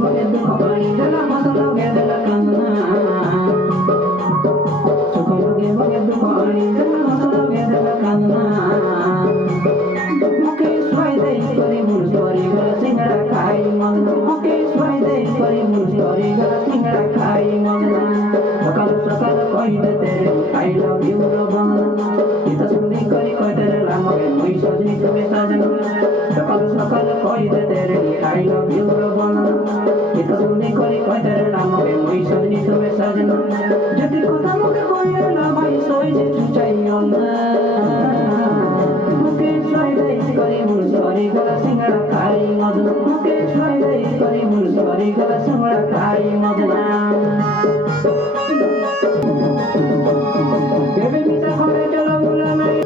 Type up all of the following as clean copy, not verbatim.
বলে দুঃখ বাড়ি দিলা মত লগে দিলা কান্দনা সুখ লগে বলে দুঃখ বাড়ি দিলা মত লগে দিলা কান্দনা মুখে সোয়াই দেই করে মুরসরি গলা সিঙ্গড়া খাই মগনা মুখে সোয়াই দেই করে মুরসরি গলা সিঙ্গড়া খাই মগনা সকাল সকাল কই দে তেরে আই লাভ ইউ র বাংলা ইতা সুনি করি কই তেরে লামগে মুই সজনি তুমি সাজনা সকাল সকাল কই দে তেরে আই লাভ ইউ র বাংলা ইতা সুনি করি কই তেরে লামগে মুই সজনি তুমি সাজনা যদি কথা মুখে কইরে না ভাই সই যে চাইও না মুখে সোয়াই দেই করে মুরসরি গলা সিঙ্গড়া খাই মগনা মুখে সোয়াই দেই করে মুরসরি গলা সিঙ্গড়া খাই মগনা বেবি মিশা ঘরে চলো ভুলা নাই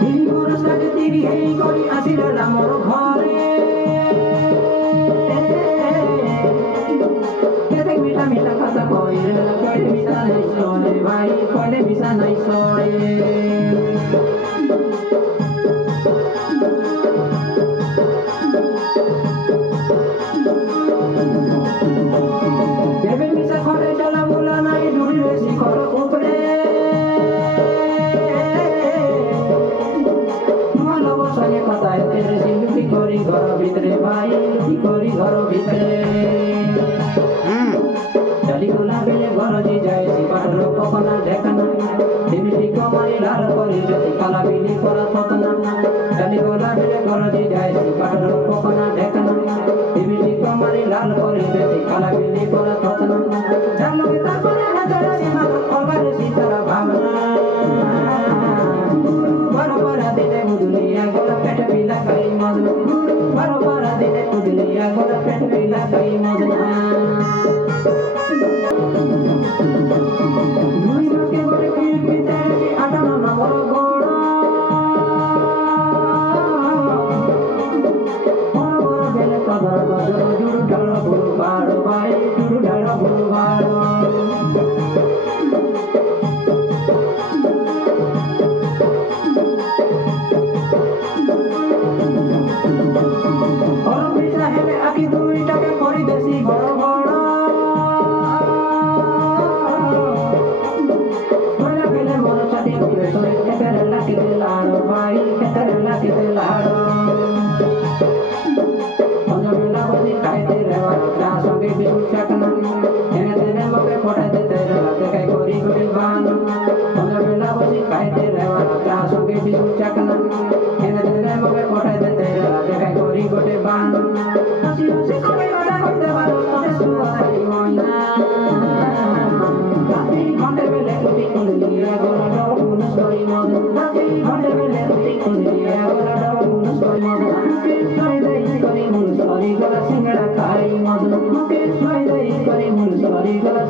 তিরি বরস কাটে তিরি এই করি আসিল আমার ঘরে কেতে মিঠা মিঠা কথা কইরে কইলে মিশা নাই সরে ভাই কইলে মিশা নাই সরে বেবি মিশা ঘরে চলা ভুলা নাই ডুরি শিখর উপরে মানব সঙ্গে কথায় তেরে সিলুটি করি ঘর ভিতরে ভাই লুটি করি ঘর ভিতরে চলি গোলা বেলে ঘর যে যায় সে পাটর কখনা দেখা না দিমিটি কমারি লাল করি যদি কালা বিলি করা থতনা চলি গোলা বেলে ঘর যে যায় সে পাটর কখনা দেখা না দিমিটি কমারি লাল করি যদি কালা বিলি করা থতনা জানো তারপরে হাজার সীমা কলবার সীতারা ভাবনা বরাবর দিলে মুদুলিয়া গোলা পেট পিলা খাই মদনা বরাবর দিলে মুদুলিয়া গোলা পেট পিলা খাই মদনা দুই মাকে বলে কিলপিতে আটানো নম্বর গোড় বরাবর বেলে কদর গজর জুড়ু ঢাল বুড়ু বাড়ো ভাই জুড়ু ঢাল বুড়ু বাড়ো হেলে আকি দুইটাকে করি দেশি বড় বড় বলে বেলে মন চাটি উঠে তোরে একের লাগিতে লাড়ো ভাই একের লাগিতে লাড়ো বেলা বসি খাইতে রেওয়া চা সঙ্গে বিস্কুট চাকনা এনে তেরে মকে ফোটাইতে তেরে দেখাই করি করি বান বেলা বসি খাইতে রেওয়া চা সঙ্গে বিস্কুট চাকনা এনে তেরে মকে ফোটাইতে তেরে দেখাই করি গোটে বান হাসি হাসি করে কথা কইতে পারো তবে সুয়াই ময়না রাতি ঘন্টে বেলে রুটি কুলিয়ে গোলা ডব মুনুস করি মদন রাতি ঘন্টে বেলে রুটি কুলিয়ে গোলা ডব মুনুস করি মদন সোয়াই দেই করে মুনুস করি গোলা সিঙ্গড়া খাই মদন মুখে সোয়াই দেই করে মুনুস করি গোলা